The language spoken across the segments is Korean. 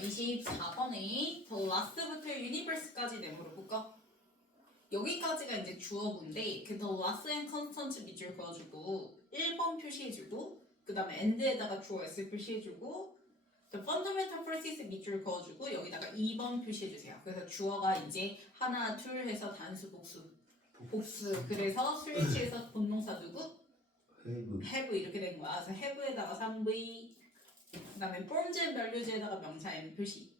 24번에 the last부터 universe까지 내모를 볼까? 여기까지가 이제 주어군데 그 the last and constant 밑줄 그어주고 1번 표시해주고 그 다음에 end에다가 주어 s 표시해주고 the fundamental process 밑줄 그어주고 여기다가 2번 표시해주세요. 그래서 주어가 이제 하나 둘 해서 단수 복수 그래서 스위치에서 본동사 누구? have 이렇게 된 거야. 그래서 have에다가 3v 그 다음에 forms and values에다가 명사 m 표시.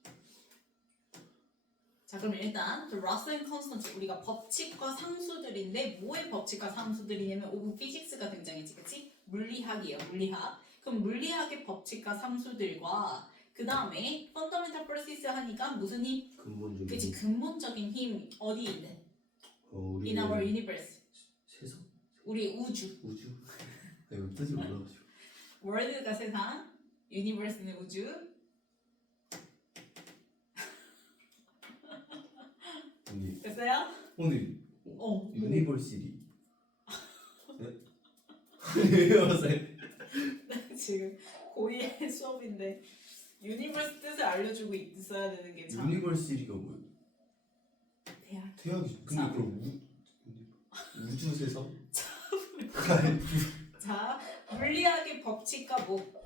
자 그럼 일단 the Russell and Constance 우리가 법칙과 상수들인데 뭐의 법칙과 상수들이냐면 오브 피직스가 등장했지 그치? 물리학이에요 물리학. 그럼 물리학의 법칙과 상수들과 그 다음에 fundamental process 하니까 무슨 힘? 근본적인 그치 근본적인 힘 어디 있는? 우리 In our universe 세상? 우리 우주 내가 뜻을 몰라가지고 world가 세상 universe는 우주 언니 됐어요? 오늘 어 유니버시티 네? 알았어요. 지금 고2의 수업인데 유니버스 뜻을 알려주고 있어야 되는 게 참 유니버시티가 뭐예요? 대학 대학이 근데 자. 그럼 우주 세상? 자 물리학의 법칙과 뭐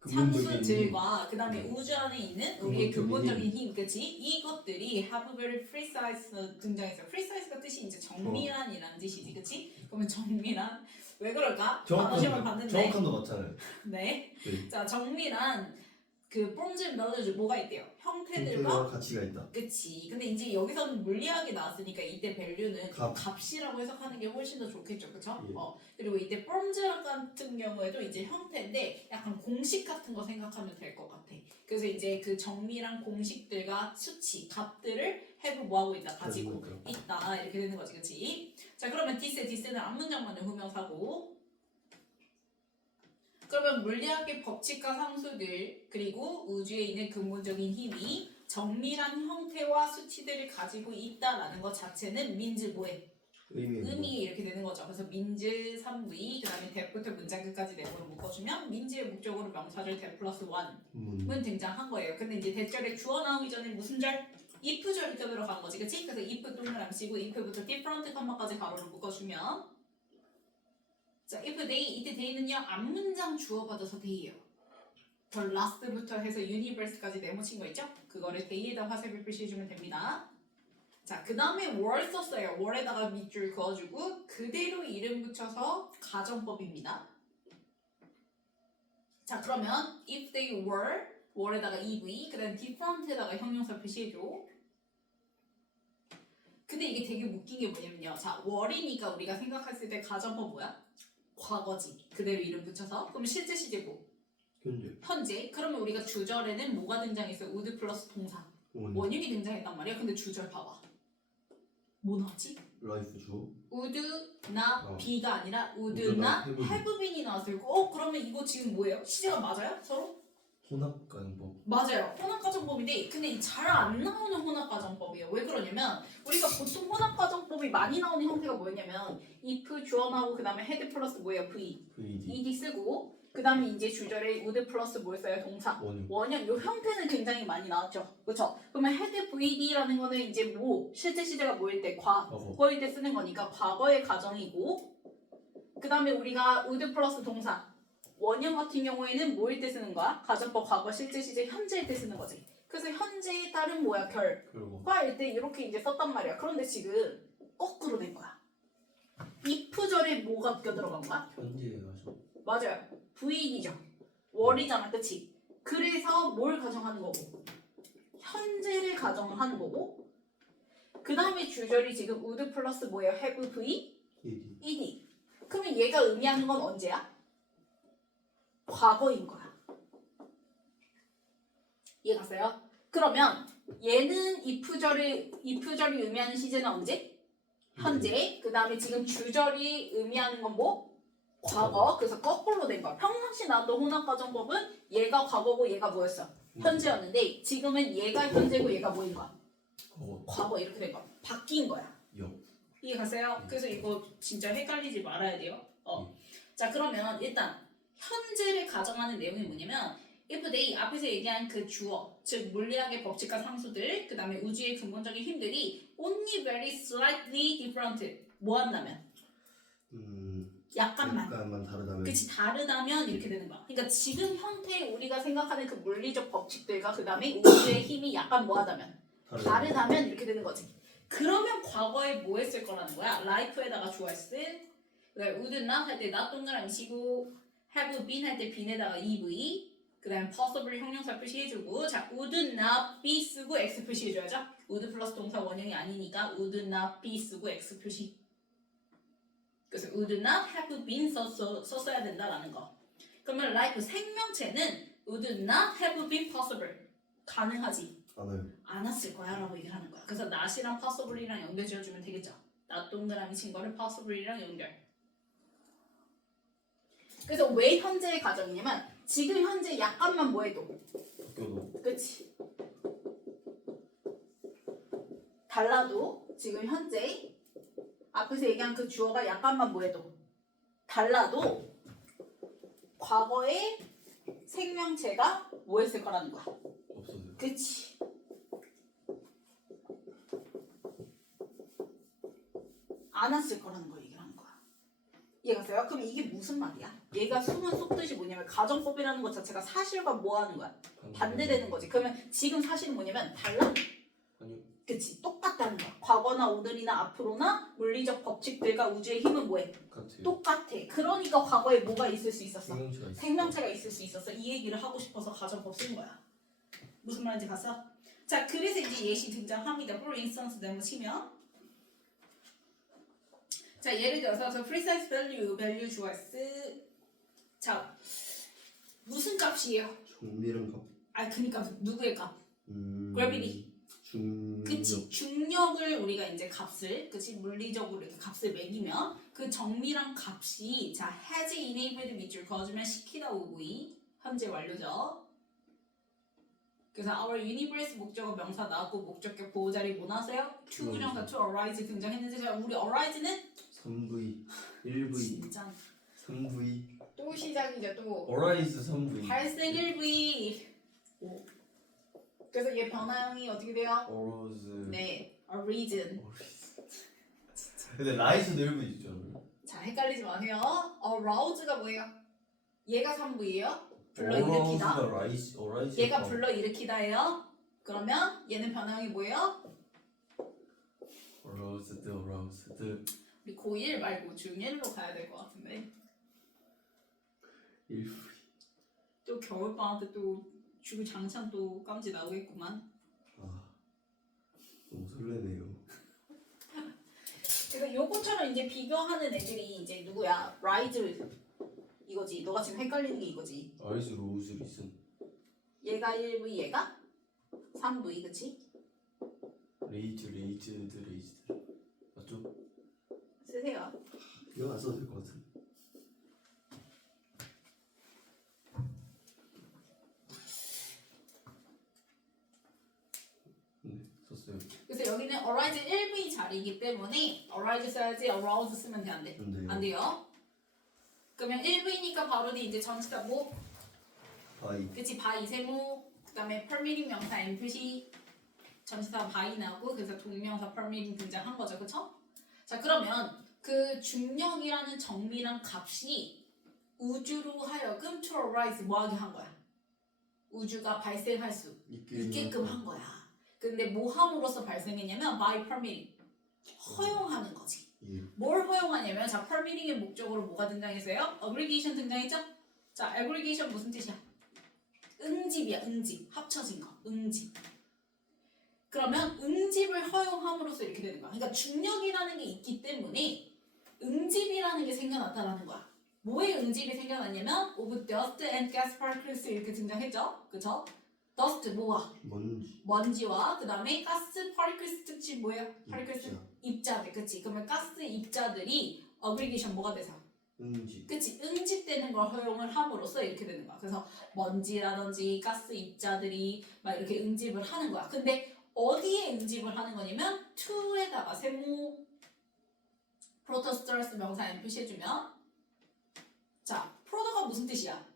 근본적인 상수들과 그 다음에 우주 안에 있는 우리의 근본적인 근본적인 힘 그치? 이것들이 have very precise 등장했어요. precise가 뜻이 이제 정밀한이라는 뜻이지 그치? 그러면 정밀한 왜 그럴까? 단어 시험을 봤는데 정확한 거 맞잖아요. 네. 네. 자 정밀한 그 forms and values 뭐가 있대요? 형태들과 형태와 가치가 있다. 그치. 근데 이제 여기서는 물리학이 나왔으니까 이때 value는 값. 값이라고 해석하는 게 훨씬 더 좋겠죠, 그쵸? 예. 그리고 이때 forms 같은 경우에도 이제 형태인데 약간 공식 같은 거 생각하면 될 것 같아. 그래서 이제 그 정밀한 공식들과 수치, 값들을 have 뭐하고 있다, 가지고 있다 이렇게 되는 거지, 그치? 자 그러면 this는 앞문장만의 후명사고. 그러면 물리학의 법칙과 상수들 그리고 우주에 있는 근본적인 힘이 정밀한 형태와 수치들을 가지고 있다라는 것 자체는 means 뭐해? 의미 이렇게 되는 거죠. 그래서 means 3v 그 다음에 that부터 문장 끝까지 내용을 묶어주면 means의 목적으로 명사절 that plus 1은 등장한 거예요. 근데 이제 that절에 주어 나오기 전에 무슨 절? if절이 들어간 거지 그치? 그래서 if 동그라미 쓰고 if부터 different 컴마까지 가로를 묶어주면 자, if they, 이때 they는요 앞문장 주어받아서 they예요. the last부터 해서 universe까지 네모친 거 있죠? 그거를 they에다 화살표 표시해주면 됩니다. 자, 그 다음에 were 썼어요. were에다가 밑줄 그어주고 그대로 이름 붙여서 가정법입니다. 자, 그러면 if they were에다가 ev, 그 다음에 different에다가 형용사 표시해줘. 근데 이게 되게 웃긴 게 뭐냐면요. 자, were이니까 우리가 생각했을 때 가정법 뭐야? 과거지. 그대로 이름 붙여서. 그럼 실제 시제 뭐? 현재. 그러면 우리가 주절에는 뭐가 등장했어요? would 플러스 동사. 원흉이 등장했단 말이야. 근데 주절 봐봐. 뭐 나왔지? 라이프 주어? would 나 be가 아니라 would would 나 not have been이 나왔을 거. 그러면 이거 지금 뭐예요? 시제가 맞아요? 서로? 혼합가정법. 맞아요. 혼합가정법인데 근데 잘 안 나오는 혼합가정법이에요. 왜 그러냐면 우리가 보통 혼합가정법이 많이 나오는 형태가 뭐였냐면 if 주어 나오고 그 다음에 had 플러스 뭐예요? ed 쓰고 그 다음에 이제 주절에 would 플러스 뭘 써요? 동사. 원형. 요 형태는 굉장히 많이 나왔죠. 그렇죠? 그러면 had vd라는 거는 이제 뭐 실제 시제가 뭐일 때 과거일 때 쓰는 거니까 과거의 가정이고 그 다음에 우리가 would 플러스 동사 원형 같은 경우에는 뭐일 때 쓰는 거야? 가정법 과거 실제 시제 현재일 때 쓰는 거지. 그래서 현재에 따른 뭐야? 결과일 때 이렇게 이제 썼단 말이야. 그런데 지금 거꾸로 된 거야. if절에 뭐가 껴 들어간 거야? 현재 가정. 맞아요. VD죠. 월이잖아, 그치? 그래서 뭘 가정하는 거고? 현재를 가정하는 거고 그 다음에 주절이 지금 would 플러스 뭐예요? have V? ed. 그러면 얘가 의미하는 건 언제야? 과거인 거야. 이해 갔어요? 그러면 얘는 if절이 의미하는 시제는 언제? 현재. 그 다음에 지금 주절이 의미하는 건 뭐? 과거. 그래서 거꾸로 된 거야. 평상시 나왔던 혼합가정법은 얘가 과거고 얘가 뭐였어? 현재였는데 지금은 얘가 현재고 얘가 뭐인 거야? 과거 이렇게 된 거야. 바뀐 거야. 이해 갔어요? 그래서 이거 진짜 헷갈리지 말아야 돼요. 자 그러면 일단 현재를 가정하는 내용이 뭐냐면 if they 앞에서 얘기한 그 주어, 즉 물리학의 법칙과 상수들, 그 다음에 우주의 근본적인 힘들이 only very slightly different 뭐 한다면? 약간만. 약간만 다르다면. 그치, 다르다면 이렇게 되는 거야. 그러니까 지금 형태의 우리가 생각하는 그 물리적 법칙들과 그 다음에 우주의 힘이 약간 뭐 하다면? 다르다면 이렇게 되는 거지. 그러면 과거에 뭐 했을 거라는 거야? life에다가 주어했을, 그 다음에 would not 할 때 not 동그라미 치고 have been 할 때 bene다가 EV, 그 다음에 possible 형용사 표시해주고, 자, would not be 쓰고 X 표시해줘야죠. would 플러스 동사 원형이 아니니까 would not be 쓰고 X 표시. 그래서 would not have been 썼어야 된다라는 거. 그러면 life 생명체는 would not have been possible. 가능하지 않았을 거야 라고 얘기를 하는 거야. 그래서 not이랑 possible이랑 연결 지어주면 되겠죠. not 동그라미 친 거를 possible이랑 연결. 그래서 왜 현재의 가정이냐면 지금 현재 약간만 뭐 해도 그치 달라도 지금 현재 앞에서 얘기한 그 주어가 약간만 뭐 해도 달라도 과거의 생명체가 뭐 했을 거라는 거야. 없어져요. 그치. 안 왔을 거라는 거 얘기하는 거야. 이해가세요? 그럼 이게 무슨 말이야? 얘가 숨은 쏙뜻이 뭐냐면 가정법이라는 것 자체가 사실과 뭐 하는 거야? 반대되는 거지. 그러면 지금 사실은 뭐냐면 달라. 아니요. 그치. 똑같다는 거야. 과거나 오늘이나 앞으로나 물리적 법칙들과 우주의 힘은 뭐해? 같아요. 똑같아. 그러니까 과거에 뭐가 있을 수 있었어? 생명체가 생명체가 있을 수 있었어. 이 얘기를 하고 싶어서 가정법 쓴 거야. 무슨 말인지 봤어? 자, 그래서 이제 예시 등장합니다. For instance, 네모 치면 자, 예를 들어서 the precise value 주어스 자, 무슨 값이에요? 정밀한 값. 아, 그니까 누구의 값? gravity. 중력. 그치. 중력을 우리가 이제 값을, 그치. 물리적으로 이렇게 값을 매기면 그 정밀한 값이 자, has enabled 밑줄 그어주면 시키다 오고이 현재 완료죠. 그래서 our universe 목적어 명사 나왔고 목적격 보호자리 뭐 나왔어요? to 부정사 to arise 등장했는데 자, 우리 arise는 3V 1V 진짜 3V 또 시작이죠 또 어라이즈 3V 발생 1V 오. 그래서 얘 변화형이 어떻게 돼요? 어로즈 네, arisen. 근데 라이즈도 1V 있죠. 자, 헷갈리지 마세요. arouse가 뭐예요? 얘가 3V예요? 불러일으키다. 어라이즈 얘가 불러일으키다예요. 그러면 얘는 변화형이 뭐예요? 어로즈드 우리 고1 말고 중1로 가야 될 것 같은데 1V 또 겨울방학 때 또 주 장창 또 깜지 나오겠구만. 아 너무 설레네요. 그래서 요거처럼 이제 비교하는 애들이 이제 누구야? 라이즈 이거지. 너가 지금 헷갈리는 게 이거지. 라이즈 로즈 리슨 얘가 1V 얘가 3V 그치? 레이즈드 맞죠? 쓰세요. 이거 안 써도 될 것 같은데. 네 썼어요. 그래서 여기는 arise 1V 자리이기 때문에 arise 써야지 arouse 쓰면 돼 안 돼? 안 돼요. 그러면 1V니까 바로 이제 전치사 뭐? 바이 그치 바이 세모 그 다음에 permitting 명사 M 표시 전치사 바이 나오고 그래서 동명사 permitting 등장한 거죠. 그쵸? 자 그러면 그 중력이라는 정밀한 값이 우주로 하여금 to arise 뭐하게 한 거야? 우주가 발생할 수 있게끔 한 거야. 근데 뭐 함으로써 발생했냐면 by permitting 허용하는 거지. 예. 뭘 허용하냐면 자 permitting의 목적으로 뭐가 등장했어요? aggregation 등장했죠? 자 aggregation 무슨 뜻이야? 응집이야. 응집 합쳐진 거 응집. 그러면 응집을 허용함으로써 이렇게 되는 거야. 그러니까 중력이라는 게 있기 때문에 응집이라는 게 생겨났다라는 거야. 뭐의 응집이 생겨났냐면 of dust and gas particles 이렇게 등장했죠? 그쵸? dust 뭐와? 먼지와 그 다음에 가스 particles 특징 뭐예요? particles 입자들 그치? 그러면 가스 입자들이 aggregation 뭐가 돼서? 응집 그치? 응집되는 걸 허용을 함으로써 이렇게 되는 거야. 그래서 먼지라든지 가스 입자들이 막 이렇게 응집을 하는 거야. 근데 어디에 응집을 하는 거냐면 to에다가 세모 프로토스터러스 명사 M 표시해주면 자 프로토가 무슨 뜻이야?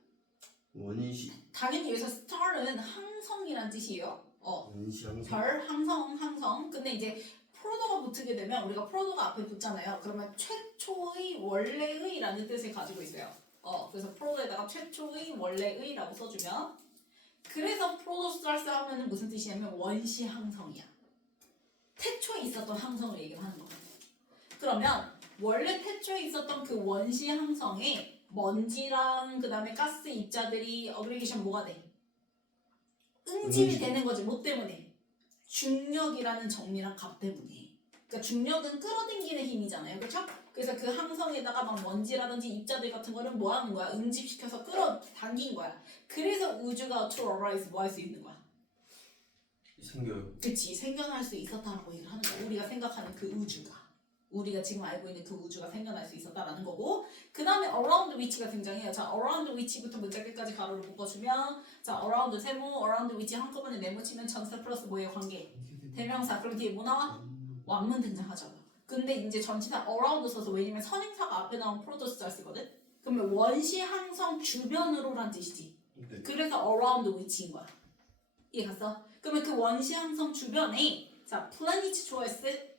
원시 당연히 여기서 star은 항성이란 뜻이에요. 원시 항상 별, 항성. 근데 이제 프로도가 붙게 되면 우리가 프로도가 앞에 붙잖아요. 그러면 최초의, 원래의라는 뜻을 가지고 있어요. 그래서 프로도에다가 최초의, 원래의라고 써주면 그래서 프로도스타스 하면은 무슨 뜻이냐면 원시 항성이야. 태초에 있었던 항성을 얘기를 하는 거예요. 그러면 원래 태초에 있었던 그 원시 항성에 먼지랑 그 다음에 가스 입자들이 어그리게이션 뭐가 돼? 응집이 되는 거지. 뭐 때문에? 중력이라는 정밀한 값 때문에. 그러니까 중력은 끌어당기는 힘이잖아요. 그렇죠? 그래서 그 항성에다가 막 먼지라든지 입자들 같은 거는 뭐 하는 거야? 응집시켜서 끌어당긴 거야. 그래서 우주가 to arise 뭐 할 수 있는 거야? 생겨요. 그치. 생겨날 수 있었다라고 얘기를 하는 거야. 우리가 생각하는 그 우주가. 우리가 지금 알고 있는 그 우주가 생겨날 수 있었다라는 거고, 그 다음에 around which가 등장해요. 자, around which부터 문자 끝까지 가로를 묶어주면, 자, around 세모, around which 한꺼번에 네모치면 전치사 플러스 뭐예요? 관계. 대명사. 그럼 뒤에 뭐 나와? 완문 등장하죠. 근데 이제 전치사 around 써서, 왜냐면 선행사가 앞에 나온 프로토스를 쓰거든? 그러면 원시 항성 주변으로란 뜻이지. 네. 그래서 around which인 거야. 이해 갔어? 그러면 그 원시 항성 주변에, 자, planet choice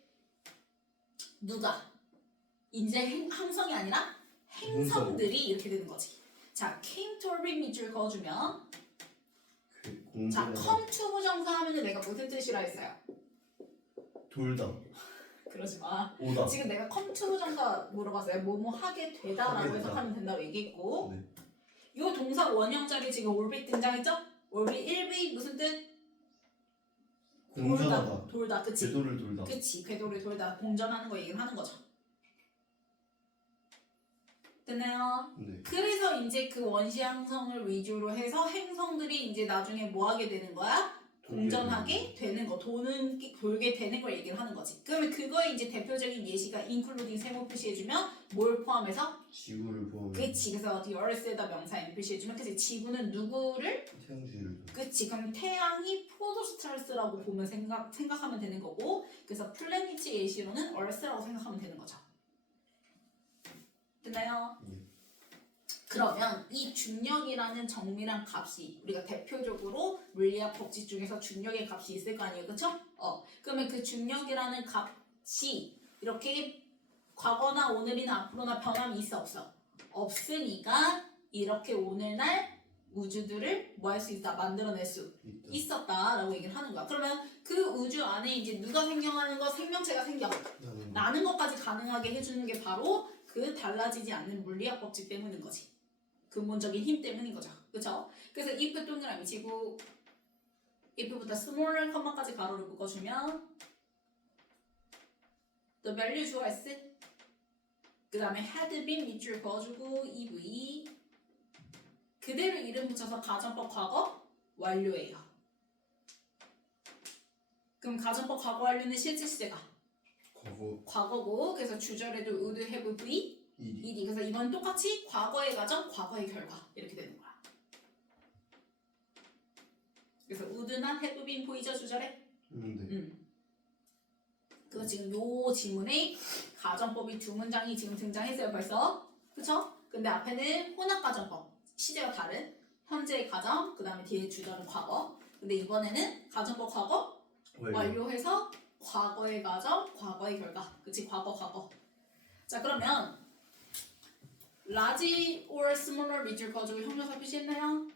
누가? 이제 항성이 아니라 행성들이 이렇게 되는 거지. 자, came to orbit 밑줄 그어주면, 그 자, 공전에 come to 부정사 하면은 내가 무슨 뜻이라 했어요? 돌다 그러지 마. 오다. 지금 내가 come to 부정사 물어봤어요. 뭐뭐 하게 되다라고 하게 되다. 해석하면 된다고 얘기했고, 네. 이 동사 원형자리 지금 orbit 등장했죠? orbit 1V 무슨 뜻? 공전하다. 돌다, 그치? 궤도를 돌다. 그치, 궤도를 돌다, 공전하는 거 얘기를 하는 거죠. 됐나요? 네. 그래서 이제 그 원시 항성을 위주로 해서 행성들이 이제 나중에 뭐 하게 되는 거야? 공전하게 되는 거, 돌게 되는 걸 얘기를 하는 거지. 그러면 그거에 이제 대표적인 예시가 including 세모 표시해주면 뭘 포함해서? 지구를 포함해. 그치. 그래서 the earth에다 명사 M 표시해주면, 그치. 지구는 누구를? 태양주의를. 그치. 그럼 태양이 프로토스타스라고 보면 생각하면 되는 거고, 그래서 플래닛 예시로는 earth라고 생각하면 되는 거죠. 됐나요? 예. 그러면 이 중력이라는 정밀한 값이, 우리가 대표적으로 물리학 법칙 중에서 중력의 값이 있을 거 아니에요, 그렇죠? 그러면 그 중력이라는 값이 이렇게 과거나 오늘이나 앞으로나 변함이 있어 없어? 없으니까 이렇게 오늘날 우주들을 뭐 할 수 있다? 만들어낼 수 있다. 있었다라고 얘기를 하는 거야. 그러면 그 우주 안에 이제 누가 생겨나는 거? 생명체가 생겨. 나는 것까지 가능하게 해주는 게 바로 그 달라지지 않는 물리학 법칙 때문인 거지. 근본적인 힘 때문인 거죠. 그쵸? 그래서 if 동그라미 치고 if부터 smaller 컴마까지 가로를 묶어주면 the value 주어 s, 그 다음에 had been 밑줄 그어주고 ev, 그대로 이름 붙여서 가정법 과거 완료예요. 그럼 가정법 과거 완료는 실제 시제가 과거고, 그래서 주절에도 would have be ed. 그래서 이번 똑같이 과거의 가정, 과거의 결과 이렇게 되는 거야. 그래서 would not have been 보이죠, 주절에? 네. 그래서 지금 요 지문에 가정법이 두 문장이 지금 등장했어요, 벌써. 그쵸? 근데 앞에는 혼합 가정법, 시제가 다른 현재의 가정, 그 다음에 뒤에 주절은 과거. 근데 이번에는 가정법 과거 완료해서 과거의 가정, 과거의 결과. 그치? 과거. 자, 그러면 large or smaller 밑줄 그어주고 형용사 표시했나요?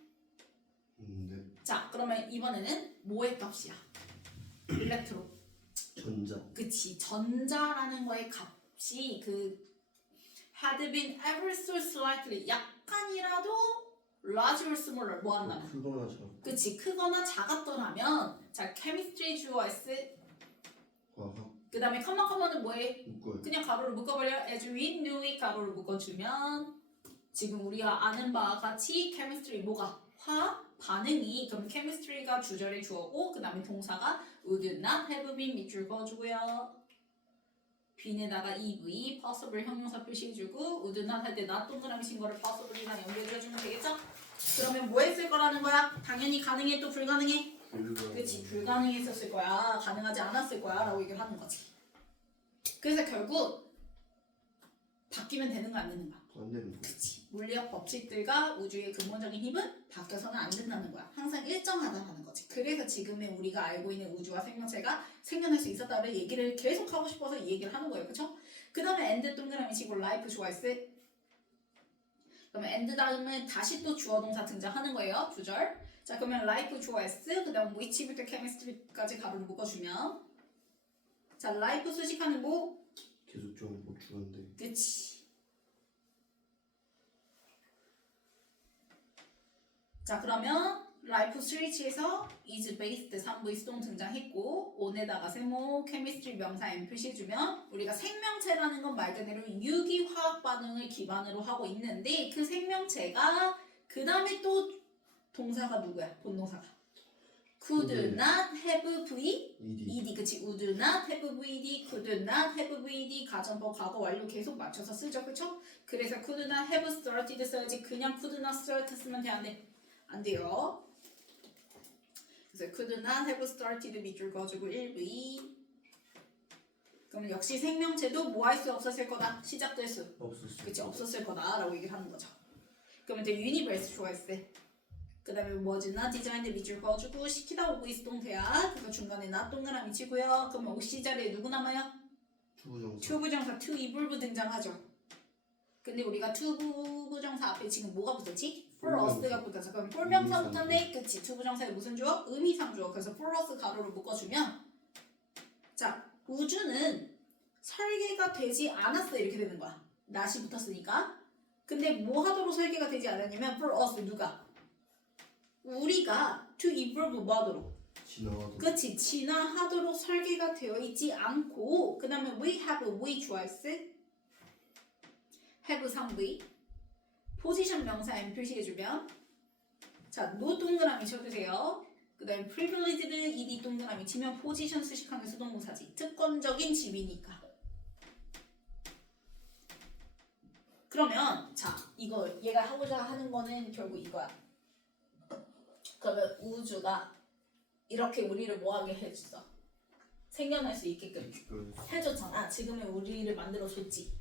네. 자, 그러면 이번에는 뭐의 값이야? 일렉트로. 전자. 그치. 전자라는 거의 값이 그 had been ever so slightly, 약간이라도 large or smaller 뭐 한다면? 크거나 작아. 그치. 크거나 작았더라면, 자, chemistry 주어 s, 과학. 그 다음에 컴마는 뭐해? 묶어요. 그냥 가로를 묶어버려. as we knew it 가로를 묶어주면 지금 우리가 아는 바와 같이 chemistry 뭐가? 화학 반응이, 그럼 chemistry가 주절의 주어고 그 다음에 동사가 would not have been 밑줄 그어주고요. 빈에다가 EV, possible 형용사 표시해주고 would not 할 때 not 동그라미 친 거를 possible이랑 연결해주면 되겠죠? 그러면 뭐 했을 거라는 거야? 당연히 가능해, 또 불가능해? 그치, 불가능했었을 거야, 가능하지 않았을 거야 라고 얘기를 하는 거지. 그래서 결국 바뀌면 되는 거 안 되는 거야? 안 되는 거. 그치. 물리학 법칙들과 우주의 근본적인 힘은 바뀌어서는 안 된다는 거야. 항상 일정하다라는 거지. 그래서 지금의 우리가 알고 있는 우주와 생명체가 생겨날 수 있었다는 얘기를 계속 하고 싶어서 이 얘기를 하는 거예요. 그쵸? 그 다음에 엔드 동그라미 치고 라이프 좋아했어. 그러면 엔드 다음에 다시 또 주어 동사 등장하는 거예요. 두 절. 자, 그러면 라이프 좋아했어. 그 다음 which부터 chemistry까지 가로를 묶어주면 자, 라이프 수식하는 뭐? 계속 좀 보충한데. 그치. 자, 그러면 라이프 스위치에서 is based 3부 수동 등장했고 on에다가 세모 케미스트리 명사 M 표시해주면 우리가 생명체라는 건 말 그대로 유기 화학 반응을 기반으로 하고 있는데 그 생명체가 그 다음에 또 동사가 누구야? 본동사가 could not have ed 그치? would not have ed, could not have ed 가정법 과거 완료 계속 맞춰서 쓰죠. 그쵸? 그래서 could not have started 써야지 그냥 could not start 쓰면 돼? 안 돼요. 그래서 could not have started 밑줄 그어주고 1V 그러면 역시 생명체도 뭐 할 수 없었을 거다? 시작될 수 없었어. 그치? 없었을 거다 라고 얘기를 하는 거죠. 그러면 이제 universe 좋아했을 그 다음에 was not designed 밑줄 그어주고 시키다 오고 있동태야 그래서 중간에 not 동그라미 치고요. 그러면 OC 자리에 누구 남아요? 투부정사 to evolve 등장하죠. 근데 우리가 투부정사 앞에 지금 뭐가 붙었지? for us가 붙어서 그럼 for 명사 붙었네. 그치? 투부정사에 무슨 주어? 의미상주어. 그래서 for us 가로를 묶어주면 자 우주는 설계가 되지 않았어 이렇게 되는 거야. not이 붙었으니까. 근데 뭐 하도록 설계가 되지 않았냐면 for us 누가? 우리가 to evolve 뭐 하도록? 진화하도록. 그치? 진화하도록 설계가 되어 있지 않고 그 다음에 we 좋아했어? have 3V 포지션 명사 M 표시해주면 자, no 동그라미 쳐주세요. 그 다음에 privileged ed 동그라미 치면 포지션 수식하는 수동사지. 특권적인 지위니까. 그러면 자, 이거 얘가 하고자 하는 거는 결국 이거야. 그러면 우주가 이렇게 우리를 뭐하게 해줬어? 생겨날 수 있게끔 해줬잖아. 지금의 우리를 만들어줬지.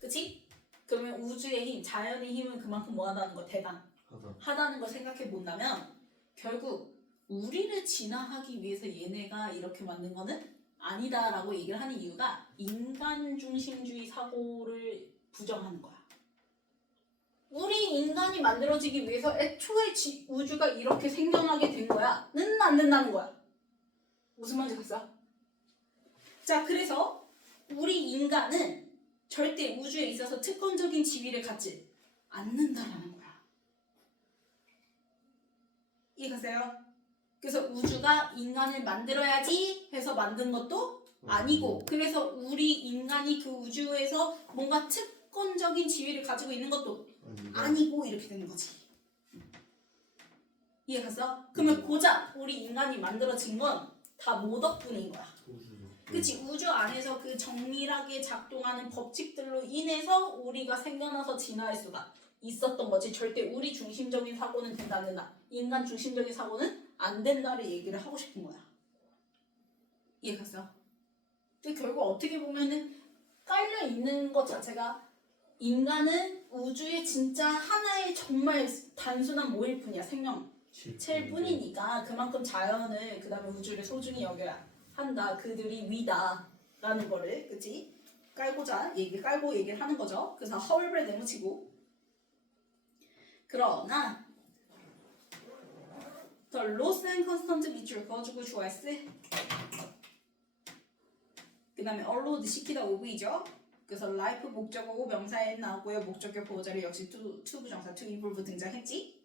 그치? 그러면 우주의 힘, 자연의 힘은 그만큼 뭐하다는 거? 대단하다는 걸 생각해 본다면 결국 우리를 진화하기 위해서 얘네가 이렇게 만든 거는 아니다라고 얘기를 하는 이유가 인간 중심주의 사고를 부정하는 거야. 우리 인간이 만들어지기 위해서 애초에 우주가 이렇게 생겨나게 된 거야. 는 안 된다는 거야. 무슨 말인지 알겠어? 자, 그래서 우리 인간은 절대 우주에 있어서 특권적인 지위를 갖지 않는다라는 거야. 이해가세요? 그래서 우주가 인간을 만들어야지 해서 만든 것도 아니고 그래서 우리 인간이 그 우주에서 뭔가 특권적인 지위를 가지고 있는 것도 아니고 이렇게 되는 거지. 이해갔어? 그러면 고작 우리 인간이 만들어진 건 다 뭐 덕분인 거야. 그치? 우주 안에서 그 정밀하게 작동하는 법칙들로 인해서 우리가 생겨나서 진화할 수가 있었던 거지. 절대 우리 중심적인 사고는 된다 안 된다. 인간 중심적인 사고는 안 된다를 얘기를 하고 싶은 거야. 이해갔어? 근데 결국 어떻게 보면은 깔려 있는 것 자체가 인간은 우주의 진짜 하나의 정말 단순한 뭐일 뿐이야. 생명체일 뿐이니까 그만큼 자연을 그 다음에 우주를 소중히 여겨야 한다. 그들이 위다라는 거를 그치? 깔고 얘기를 하는 거죠. 그래서 however 내묻히고 그러나 더 loss and constant 밑줄 그어주고 좋아했어. 그 다음에 allowed 시키다 OV죠. 그래서 life 목적어고 명사에 나오고요. 목적격 보호자료 역시 to 부정사 to evolve 등장했지.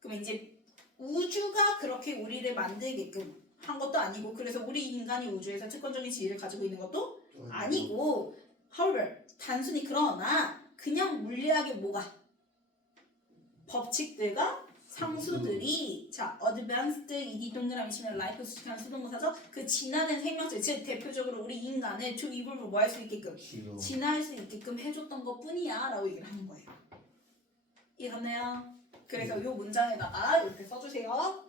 그럼 이제 우주가 그렇게 우리를 만들게끔 한 것도 아니고 그래서 우리 인간이 우주에서 특권적인 지위를 가지고 있는 것도 아니고 however 단순히 그러나 그냥 물리학의 뭐가 법칙들과 상수들이 자 advanced ed 동그라미 치면 life 수식하는 수동사죠. 그 진화된 생명체 즉 대표적으로 우리 인간을 to evolve 뭐 할 수 있게끔 진화할 수 있게끔 해줬던 것 뿐이야 라고 얘기를 하는 거예요. 이해갔나요? 그래서 이 문장에다가 이렇게 써주세요.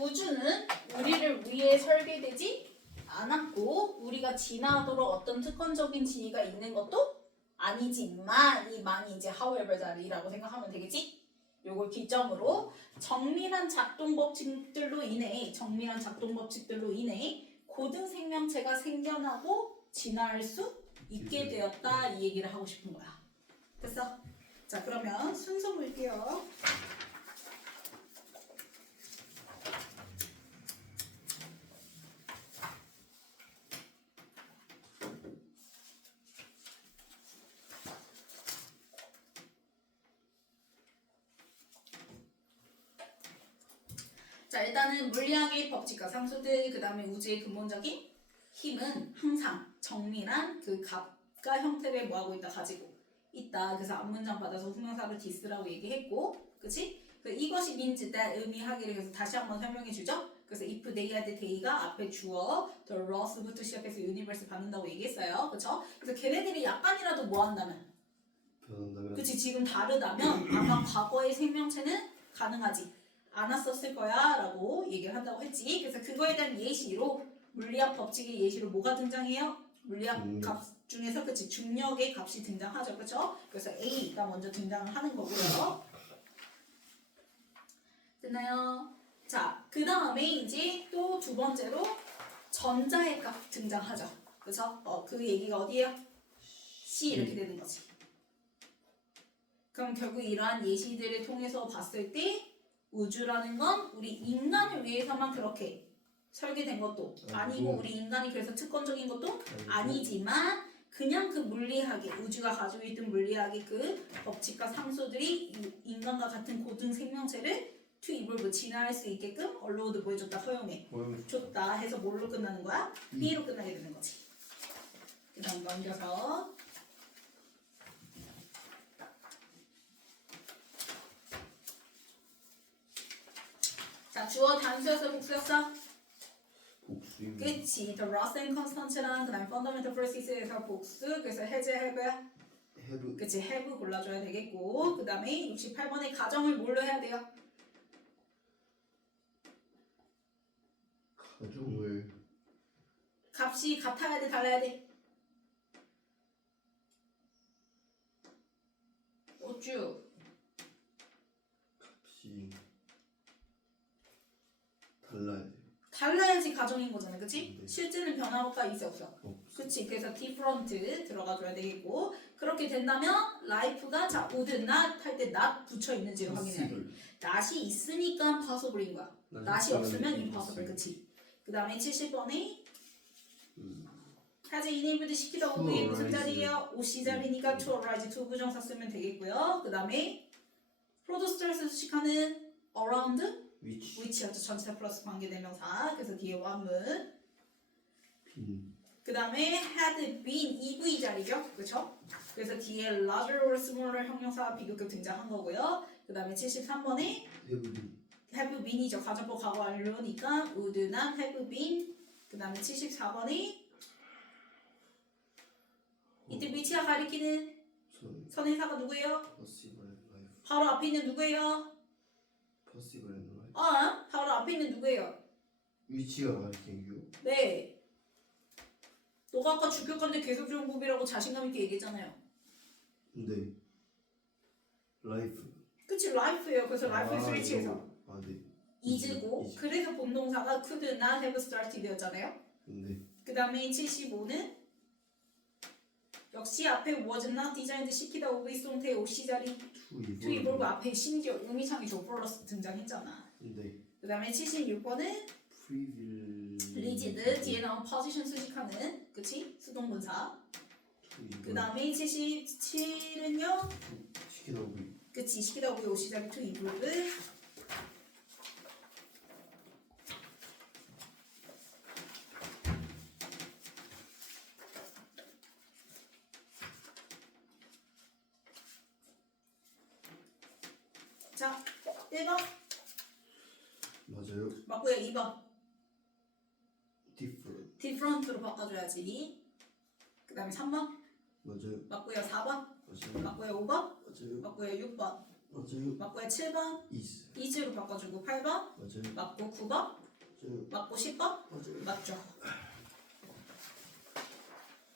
우주는 우리를 위해 설계되지 않았고 우리가 진화하도록 어떤 특권적인 지위가 있는 것도 아니지만 이 만이 이제 however 자리라고 생각하면 되겠지? 요걸 기점으로 정밀한 작동 법칙들로 인해 고등 생명체가 생겨나고 진화할 수 있게 되었다 이 얘기를 하고 싶은 거야. 됐어? 자 그러면 순서 볼게요. 자 일단은 물리학의 법칙과 상수들 그 다음에 우주의 근본적인 힘은 항상 정밀한 그 값과 형태를 뭐하고 있다 가지고 있다. 그래서 앞문장 받아서 후명사를 디스라고 얘기했고 그치? 이것이 means that 의미하기를 그래서 다시 한번 설명해 주죠. 그래서 if they had they가 앞에 주어 the loss부터 시작해서 universe 받는다고 얘기했어요. 그쵸? 그래서 걔네들이 약간이라도 뭐 한다면 변한다면 그치 지금 다르다면 아마 과거의 생명체는 가능하지 않았었을 거야 라고 얘기를 한다고 했지. 그래서 그거에 대한 예시로 물리학 법칙의 예시로 뭐가 등장해요? 물리학 값 중에서 그치 중력의 값이 등장하죠. 그쵸? 그래서 A가 먼저 등장을 하는 거고요. 됐나요? 자, 그 다음에 이제 또 두 번째로 전자의 값 등장하죠. 그쵸? 그 얘기가 어디예요? C 이렇게 되는 거지. 그럼 결국 이러한 예시들을 통해서 봤을 때 우주라는 건 우리 인간을 위해서만 그렇게 설계된 것도 아니고 우리 인간이 그래서 특권적인 것도 아니지만 그냥 그 물리학의 우주가 가지고 있던 물리학의 그 법칙과 상수들이 인간과 같은 고등 생명체를 to evolve 진화할 수 있게끔 allowed 뭐 해줬다 허용해 줬다 해서 뭘로 끝나는 거야? B로 끝나게 되는 거지. 그 다음 넘겨서 자 주어 단수였어 복수였어? 복수입니다. 그치 the Ross and Constance랑 그 다음에 Fundamental Process에서 복수 그래서 해제 have야? have 그치 have 골라줘야 되겠고 그 다음에 68번의 가정을 뭘로 해야 돼요? 가정을 값이 같아야 돼 달라야 돼? 어쭈 값이 달라야 돼. 달라야지 가정인 거잖아 그치? 네. 실제는 변화가 있어 없어? 그치 그래서 different 들어가줘야 되겠고 그렇게 된다면 life가 자 would not 할 때 not 붙여 있는지를 확인해야 돼. not이 있으니까 possible인 거야. not이 없으면 impossible 그치? 그 다음에 70번에 has enabled 시키다 오브의 무슨 자리예요? OC 자리니까 to arise to 부정사 쓰면 되겠고요. 그 다음에 프로도스트레스 수식하는 around which which였죠. 전치사 플러스 관계대명사. 그래서 뒤에 원문. 빈 그 다음에 had been EV 자리죠. 그쵸? 그래서 뒤에 larger or smaller 형용사와 비교급 등장한 거고요. 그 다음에 73번에 have been have been이죠. 가정법 과거 완료니까 would not have been. 그 다음에 74번에 이때 위치가 가리키는 전 선행사가 누구예요? possible and life 바로 앞에 있는 누구예요? possible and life 바로 앞에 있는 누구예요? 위치가 가리킨 교 네. 너가 아까 주격관대 계속적용법이라고 자신감 있게 얘기했잖아요. 근데 life 그치, life예요. 그래서 life의 스위치에서 네 is고 is. 그래서 본동사가 could not have started 였잖아요. 근데 그 다음에 75는 역시 앞에 was not designed 시키다 오브 송태의 OC 자리 to evolve 앞에 심지어 의미창이 조플러스 등장했잖아. 근데 그 다음에 76번은 rigid 뒤에 나온 position 수식하는 그치? 수동분사. 그 다음에 77은요 시키다 오브 그치 시키다 오브 OC 자리 to evolve. 자 1번 맞아요. 맞고요. 2번 different different로 바꿔줘야지. 그 다음에 3번 맞아요. 맞고요. 4번 맞아요. 맞고요. 5번 맞아요. 맞고요. 6번 맞아요. 맞고요. 7번 is. is로 바꿔주고 8번 맞아요. 맞고 9번 맞아요. 맞고 10번 맞아요. 맞죠.